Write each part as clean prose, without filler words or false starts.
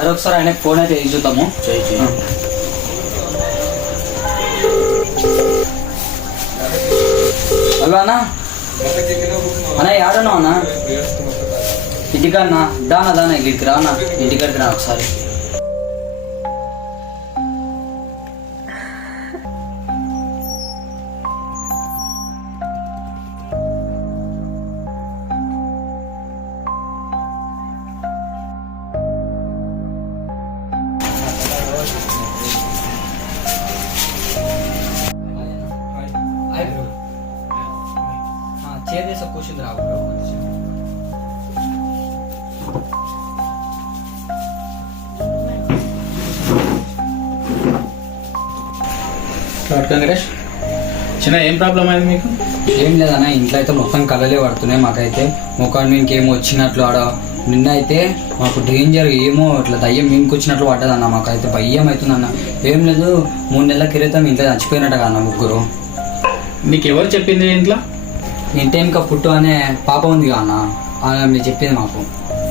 అరే ఒకసారి ఆయనకు ఫోన్ అయితే వేసి చూద్దాము. హలో అన్నా, అన్న ఏడన్నా అన్నా? ఇంటికన్నా దానా ఇంటికి రానా, ఇంటికాడికి రా ఒకసారి. చేసి కూర్చుంది రా బ్రో. వెంకటేష్, చిన్న ఏం ప్రాబ్లం అయింది మీకు? ఏం లేదన్నా, ఇంట్లో అయితే మొత్తం కళ్ళలే పడుతున్నాయి మాకైతే. ముఖాన్ని ఇంకేమో వచ్చినట్లు ఆడ నిన్న అయితే మాకు డేంజర్ ఏమో ఇట్లా దయ్యం ఇంకొచ్చినట్లు పడ్డదన్న. మాకైతే భయం అవుతుందన్న. ఏం లేదు, 3 నెలల క్రితం ఇంట్లో చచ్చిపోయినట్టుగా అన్న ముగ్గురు. నీకు ఎవరు చెప్పింది ఇంట్లో? ఇంటి ఇంకా పుట్టు అనే పాప ఉంది అన్న, మీరు చెప్పింది మాకు.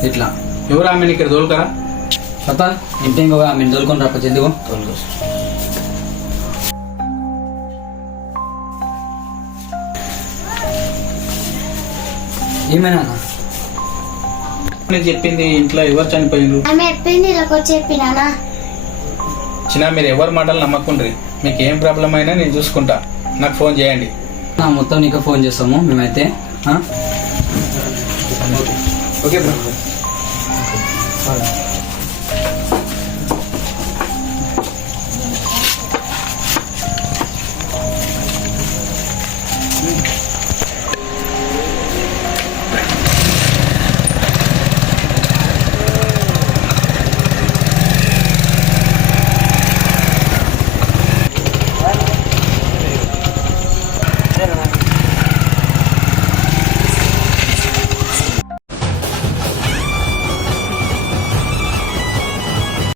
ఇట్లా ఎవరు ఆమెను ఇక్కడ తోలుకరా? కొత్త ఇంటి ఇంకా ఆమెను తోలుకొని రాకపోతే ఎందుకు ఏమైనా నేను చెప్పింది ఇంట్లో ఎవరు చనిపోయిండ్రు? చిన్న మీరు ఎవరి మాటలు నమ్మకుండ్రి. మీకు ఏం ప్రాబ్లం అయినా నేను చూసుకుంటా, నాకు ఫోన్ చేయండి. మొత్తం నీకు ఫోన్ చేస్తాము మేమైతే. Okay bro.